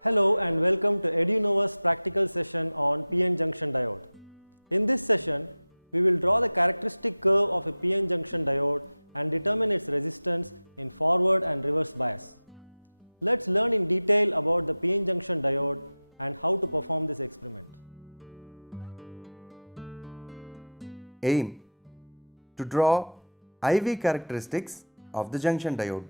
Hello and welcome to EduNova's practical session on PN junction diode. In this session, we will draw the characteristic curve of a PN junction diode and determine its resistance in forward and reverse bias. Let's learn in detail about the PN junction diode and how to perform this experiment. Aim: to draw IV characteristics of the junction diode.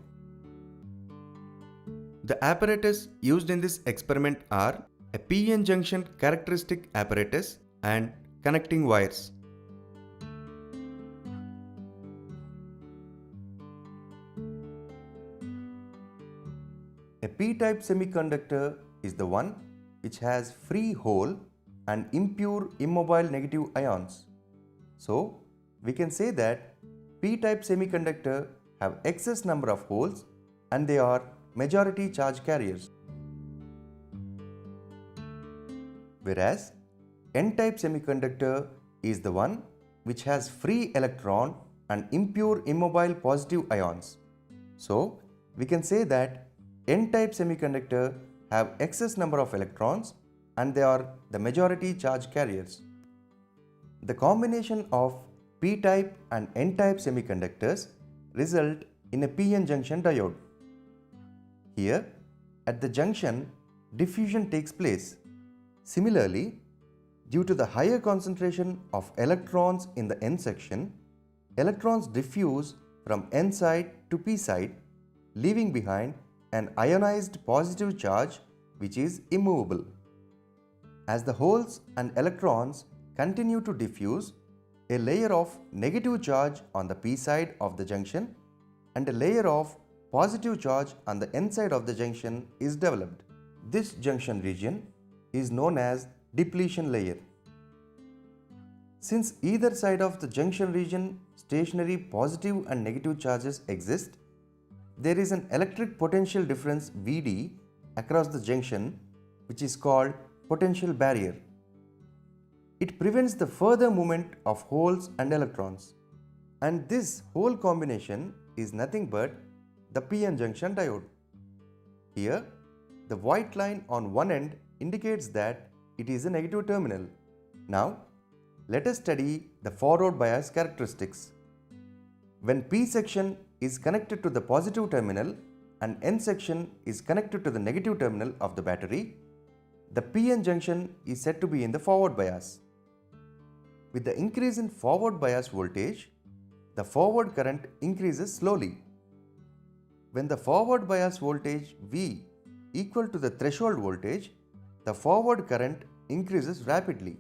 The apparatus used in this experiment are a PN junction characteristic apparatus and connecting wires. A P-type semiconductor is the one which has free hole and impure immobile negative ions. So, we can say that P-type semiconductor have excess number of holes and they are majority charge carriers. Whereas N-type semiconductor is the one which has free electron and impure immobile positive ions. So, we can say that N-type semiconductor have excess number of electrons and they are the majority charge carriers. The combination of P-type and N-type semiconductors result in a PN junction diode. Here, at the junction, diffusion takes place. Similarly, due to the higher concentration of electrons in the N section, electrons diffuse from N side to P side, leaving behind an ionized positive charge which is immovable. As the holes and electrons continue to diffuse, a layer of negative charge on the P side of the junction and a layer of positive charge on the N side of the junction is developed. This junction region is known as depletion layer. Since either side of the junction region stationary positive and negative charges exist, there is an electric potential difference Vd across the junction which is called potential barrier. It prevents the further movement of holes and electrons. And this whole combination is nothing but the PN junction diode. Here, the white line on one end indicates that it is a negative terminal. Now, let us study the forward bias characteristics. When P section is connected to the positive terminal and N section is connected to the negative terminal of the battery, the PN junction is said to be in the forward bias. With the increase in forward bias voltage, the forward current increases slowly. When the forward bias voltage V equal to the threshold voltage, the forward current increases rapidly.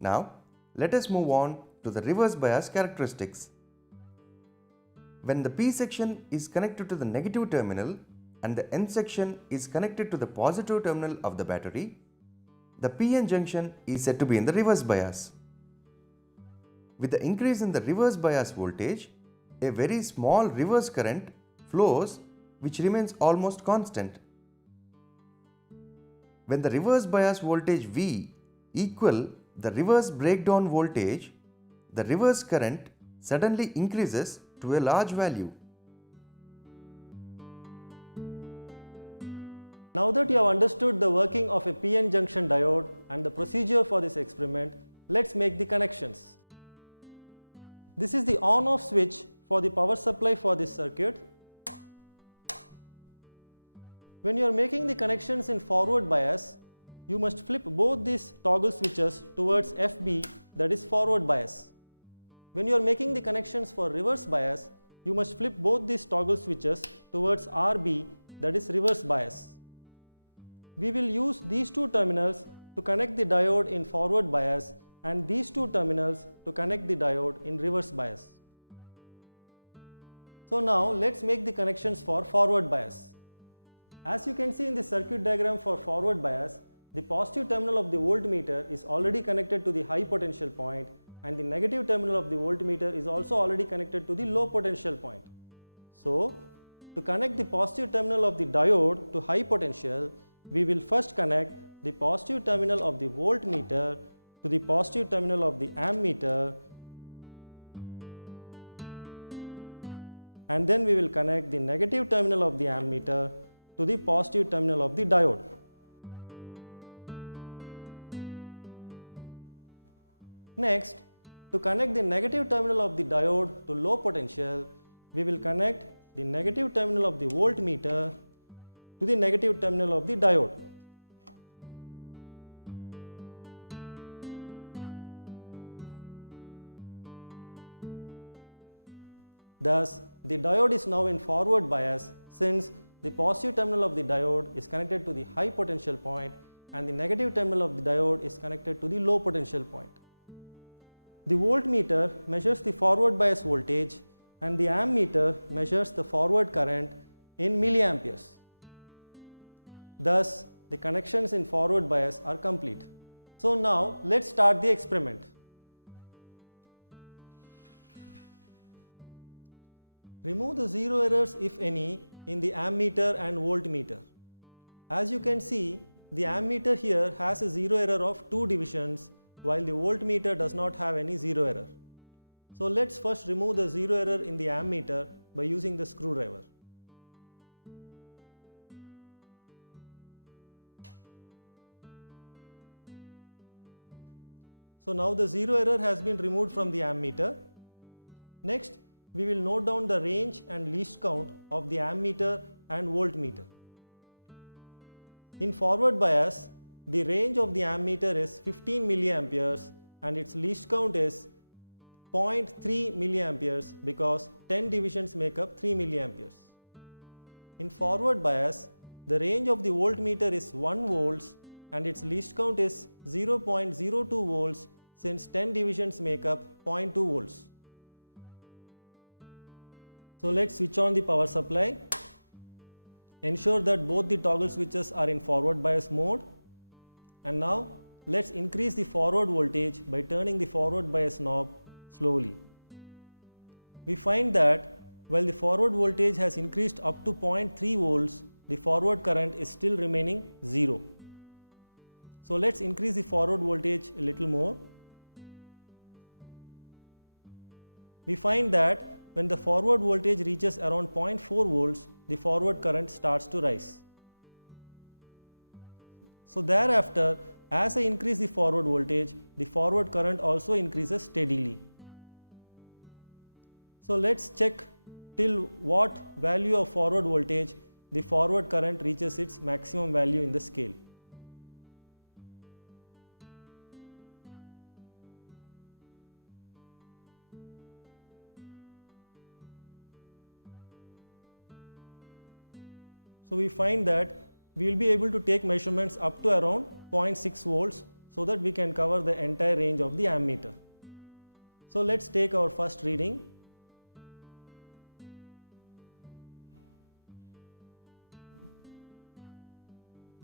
Now, let us move on to the reverse bias characteristics. When the P section is connected to the negative terminal and the N section is connected to the positive terminal of the battery, the PN junction is said to be in the reverse bias. With the increase in the reverse bias voltage, a very small reverse current flows which remains almost constant. When the reverse bias voltage V equal the reverse breakdown voltage, the reverse current suddenly increases to a large value. Now that you have understood the working of a PN junction diode and the procedure for this experiment, let's make the connections. This is the on-off switch for the power supply for this circuit. When you are making the connections in forward bias, you must flip both these toggle switches towards FB, that is forward bias. When you are making the connections for reverse bias, you must flip both these toggle switches towards RB, that is reverse bias. We will use these two terminals to connect the diode in forward bias and these two terminals to connect the diode in reverse bias. So now let's make the connections for forward bias. As you can see in the circuit diagram for forward bias, the positive terminal of the voltmeter is already connected to the high potential point and the negative terminal of the voltmeter is also already connected to the low potential point. So, to connect the positive terminal of the diode to high potential, we will first connect the positive terminal of the voltmeter to the positive terminal of the ammeter, and then we will connect the negative terminal of the ammeter to the positive terminal of the diode. Next, to connect the negative terminal of the diode to low potential, we will connect the negative terminal of the voltmeter to the negative terminal of the diode. Thus, the diode is now in forward bias since the positive terminal of the diode is connected to the high potential point and the negative terminal of the diode is connected to the low potential point. The voltmeter measures the forward bias voltage and the ammeter measures the forward current in milliamperes. Thus, the connections in forward bias are complete. So now let's start the experiment. Remove the zero errors, if any, in the ammeter and voltmeter. As you can see, the ammeter here has a zero error of 2 divisions while the voltmeter does not have any zero error. So let's first remove the zero error in the ammeter by using the screwdriver. So now the zero error has been removed from the ammeter. Next, we will note down the range and least count of the ammeter and voltmeter. In forward bias, the range of the ammeter is 15 milliamperes and its least count is 0.3 milliamperes because 10 divisions make up 3 milliamperes. In forward bias, the range of the voltmeter is 1 volts and its least count is 0.02 volts since 10 divisions make up 0.2 volts. So let's switch on the power supply. Ensure that both the toggle switches are in forward bias mode. And now let's increase the forward voltage by turning the forward bias knob slowly. We find that while the forward voltage has increased up to 0.3 volts, the forward current is still remaining 0. So let's increase the forward voltage a little more. We find that when the forward voltage reaches around 0.4 volts, the forward current starts to rise. So thereafter, as I increase the forward voltage, the forward current also increases steadily. So let's check till what value of forward voltage the forward current reaches its maximum value in the scale. So we find that we will be able to take measurements up to around 0.6 volts so that we can cover the entire range of the ammeter. So let's take our first reading.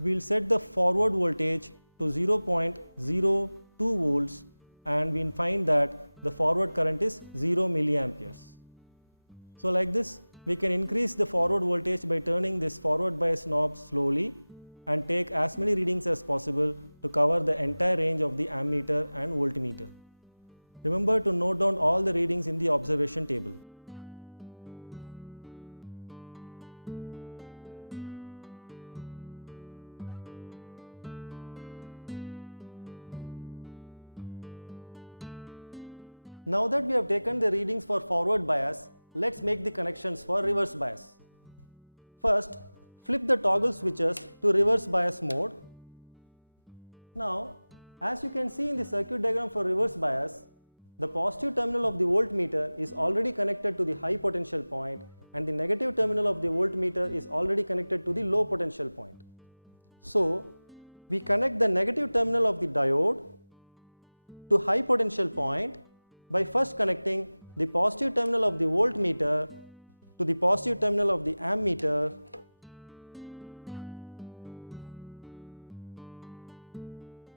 We will set the forward voltage to 0.02 volts and we find that the forward current is 0 milliamperes. So like this, we can increase the forward voltage by turning this forward bias knob slowly and take as many readings as possible to cover the entire range of the ammeter and voltmeter. Remember to note down all the readings in the observation table. Now that we have taken the readings for forward bias, let's make the connections for reverse bias. First, flip the toggle switches to reverse bias mode. Now, as you can see in the circuit diagram for reverse bias, the positive terminal of the voltmeter is already connected to the high potential point and the negative terminal of the voltmeter is already connected to the low potential point. So, we connect the negative terminal of the diode to high potential point by first connecting the positive terminal of the voltmeter to the positive terminal of the ammeter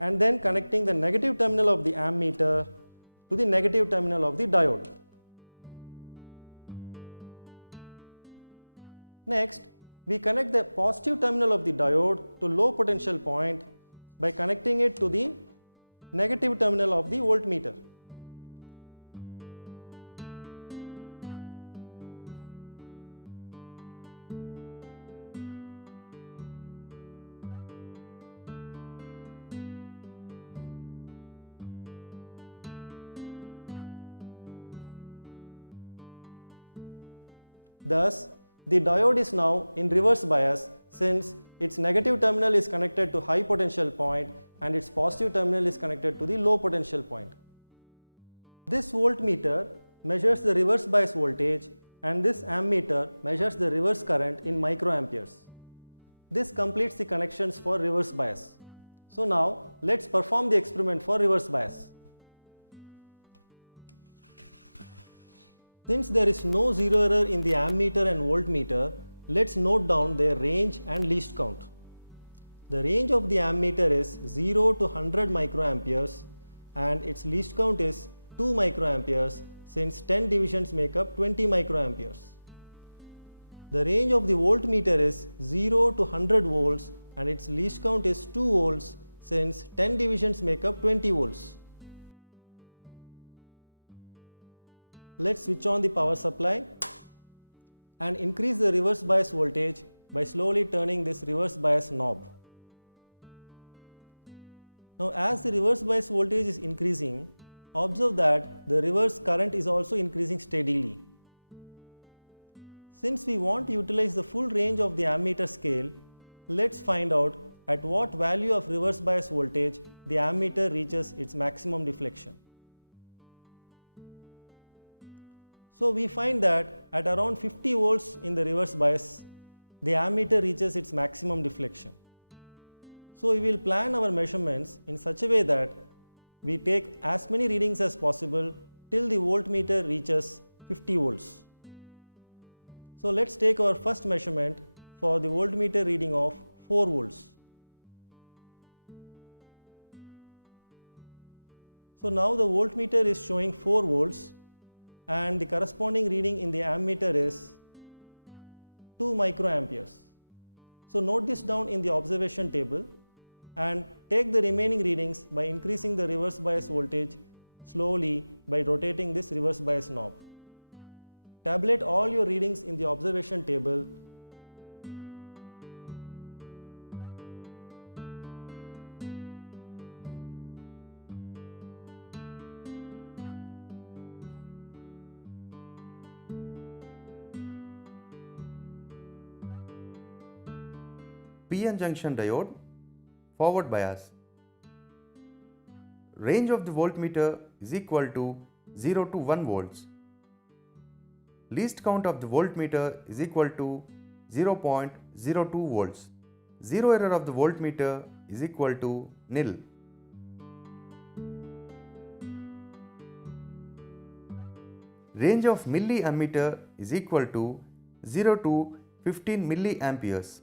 and then connecting the negative terminal of the ammeter to the negative terminal of the diode. Next, we connect the positive terminal of the diode to low potential point by connecting it to the negative terminal of the voltmeter. Thus, the diode is now in reverse bias since its negative terminal is connected to high potential point and its positive terminal is connected to the low potential point. This voltmeter measures the reverse bias voltage and this ammeter measures the reverse current in microamperes. This completes the connections for reverse bias. So now let's perform the experiment for reverse bias. Since there is no zero error in the ammeter and voltmeter, let's note down their range and least count. The range of the ammeter is 0 to 100 microamperes and its least count is 2 microamperes since 10 divisions make up 20 microamperes. The range of the voltmeter is 0 to 100 volts and its least count is 2 volts since 10 divisions make up 20 volts. Let's switch on the power supply and increase the reverse bias voltage by slowly turning this reverse bias knob. Now as the reverse bias voltage is increasing, observe that the reverse current is also increasing steadily. Since we want to utilize the full range of the ammeter scale, let's find out at what value of reverse bias voltage the ammeter reaches its maximum deflection. So we find that at around 50 volts in the reverse bias, the ammeter reaches its maximum deflection. So we will plan our measurements in such a way that we take as many readings as possible till the voltmeter reaches 50 volts. So let's take our first measurement for the voltmeter reading of 4 volts. So now the voltmeter is showing 4 volts and the corresponding reading in the ammeter is 2 microamperes. So note this down in the observation table and take the remaining readings by increasing the reverse bias voltage slowly by rotating this reverse bias knob. Tabulate all your readings in the observation table. PN junction diode, forward bias. Range of the voltmeter is equal to 0 to 1 volts. Least count of the voltmeter is equal to 0.02 volts. Zero error of the voltmeter is equal to nil. Range of milliammeter is equal to 0 to 15 milliamperes.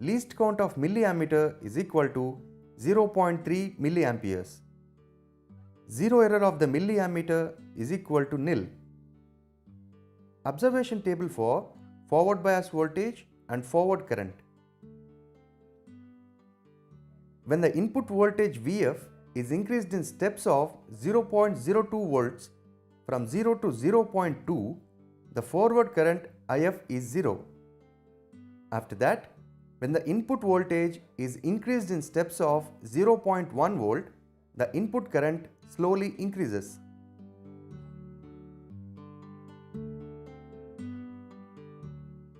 Least count of milliammeter is equal to 0.3 milliamperes. Zero error of the milliammeter is equal to nil. Observation table for forward bias voltage and forward current. When the input voltage Vf is increased in steps of 0.02 volts from 0 to 0.2, the forward current If is 0. After that, when the input voltage is increased in steps of 0.1 volt, the input current slowly increases.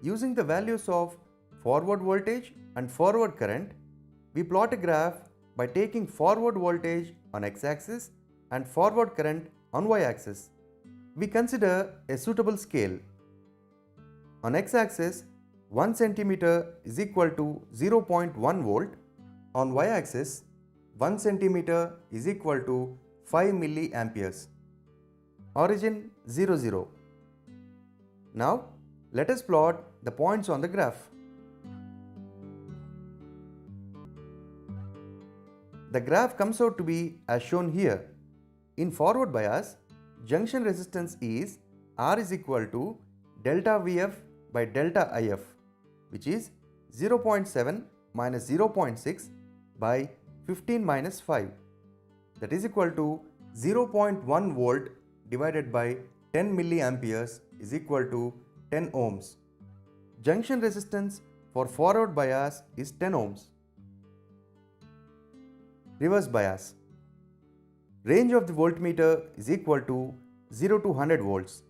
Using the values of forward voltage and forward current, we plot a graph by taking forward voltage on x-axis and forward current on y-axis. We consider a suitable scale. On x-axis, 1 cm is equal to 0.1 volt. On y-axis, 1 cm is equal to 5 milliamperes. Origin 0, 0. Now, let us plot the points on the graph. The graph comes out to be as shown here. In forward bias, junction resistance is R is equal to delta Vf by delta If, which is 0.7 minus 0.6 by 15 minus 5. that is equal to 0.1 volt divided by 10 milliamperes is equal to 10 ohms. Junction resistance for forward bias is 10 ohms. Reverse bias. Range of the voltmeter is equal to 0 to 100 volts.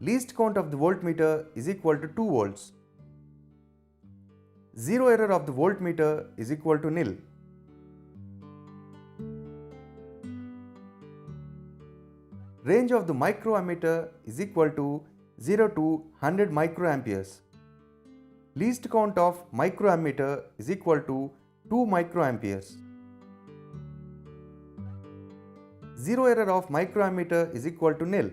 Least count of the voltmeter is equal to 2 volts. Zero error of the voltmeter is equal to nil. Range of the microammeter is equal to 0 to 100 microamperes. Least count of microammeter is equal to 2 microamperes. Zero error of microammeter is equal to nil.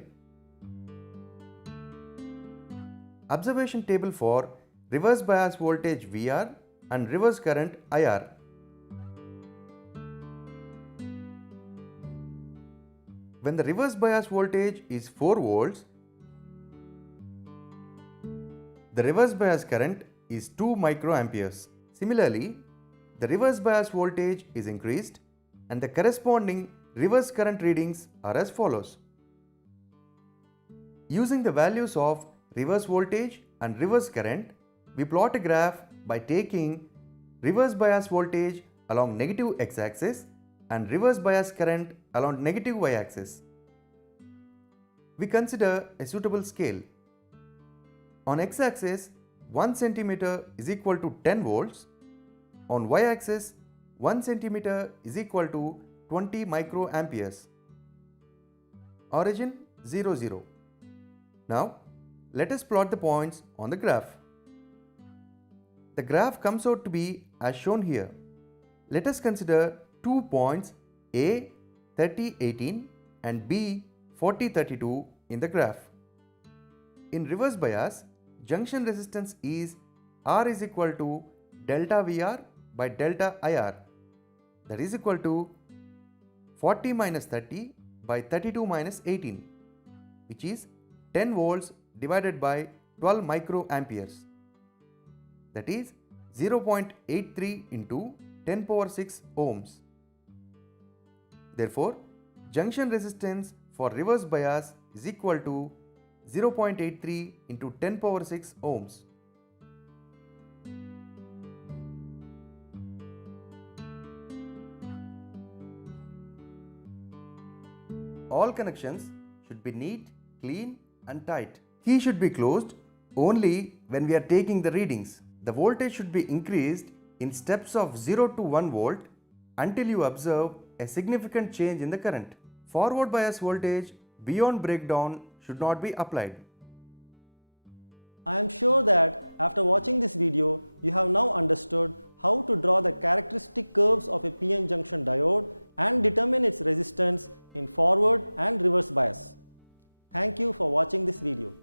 Observation table for reverse bias voltage VR and reverse current IR. When the reverse bias voltage is 4 volts, the reverse bias current is 2 microamperes. Similarly, the reverse bias voltage is increased and the corresponding reverse current readings are as follows. Using the values of reverse voltage and reverse current, we plot a graph by taking reverse bias voltage along negative x-axis and reverse bias current along negative y-axis. We consider a suitable scale. On x-axis, 1 cm is equal to 10 volts. On y-axis, 1 cm is equal to 20 microamperes. Origin 0, 0. Now, let us plot the points on the graph. The graph comes out to be as shown here. Let us consider 2 points A 3018 and B 4032 in the graph. In reverse bias, junction resistance is R is equal to delta VR by delta IR, that is equal to 40 minus 30 by 32 minus 18, which is 10 volts divided by 12 microamperes, that is 0.83 into 10 power 6 ohms. Therefore, junction resistance for reverse bias is equal to 0.83 into 10 power 6 ohms. All connections should be neat, clean and tight. Key should be closed only when we are taking the readings. The voltage should be increased in steps of 0 to 1 volt until you observe a significant change in the current. Forward bias voltage beyond breakdown should not be applied. I am sure that after watching this video, you have now understood how to draw the characteristic curves of a PN junction diode and determine its resistance in forward and reverse bias. Thank you for watching this video.